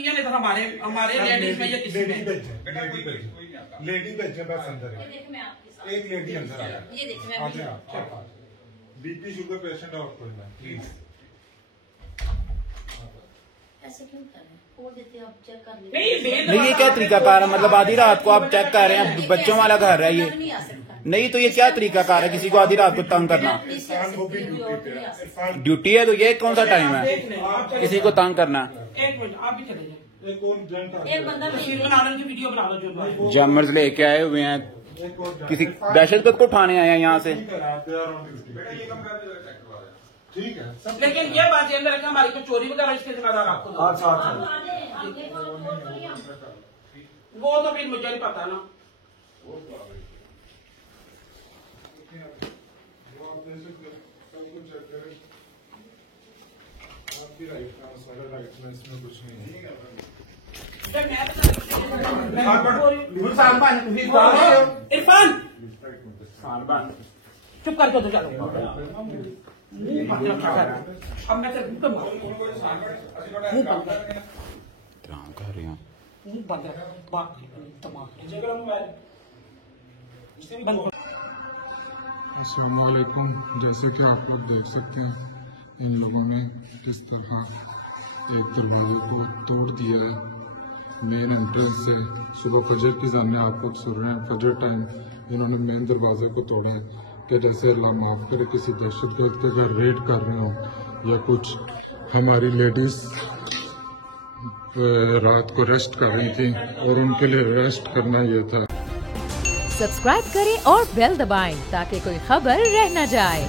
रखी है, नहीं तो हमारे लेडीज में ये किसी में लेडी भेजे बस अंदर एक लेडी अंदर आ बीपी शुगर पेशेंट और कोई ना प्लीज ऐसे क्यों कर रहे हैं? खोल देते हैं, आप चेक कर लेते नहीं ये क्या तरीकाकार है? मतलब आधी रात को आप चेक कर रहे हैं, बच्चों वाला घर है ये। नहीं तो ये क्या तरीकाकार है किसी को आधी रात को तंग करना? ड्यूटी है तो ये कौन सा टाइम है किसी को तंग करना? एक मिनट आप भी चले जाइए, एक बंदा मशीन बना लो, वीडियो बना लो जो जमर्स लेके आए हुए हैं, किसी दहशतगर्द को उठाने आए हैं यहाँ से। ठीक है लेकिन ये बात अंदर रखें, हमारी कोई चोरी वगैरह इसके जिम्मेदार आपको वो तो फिर मुझे नहीं पता ना। कुछ नहीं इरफान चुप कर दो, चलो अब मैं अस्सलामुअलैकुम। जैसे कि आप लोग देख सकते हैं इन लोगों ने किस तरह एक दरवाजे को तोड़ दिया है मेन एंट्रेंस से। सुबह फजर की जान में आप लोग सुन रहे हैं, फजर टाइम इन्होंने मेन दरवाजे को तोड़ा है कि जैसे अल्लाह माफ करे किसी दहशतगर्द के घर रेड कर रहे हो या कुछ। हमारी लेडीज रात को रेस्ट कर रही थी और उनके लिए रेस्ट करना ये था। सब्सक्राइब करें और बेल दबाएं ताकि कोई खबर रह न जाए।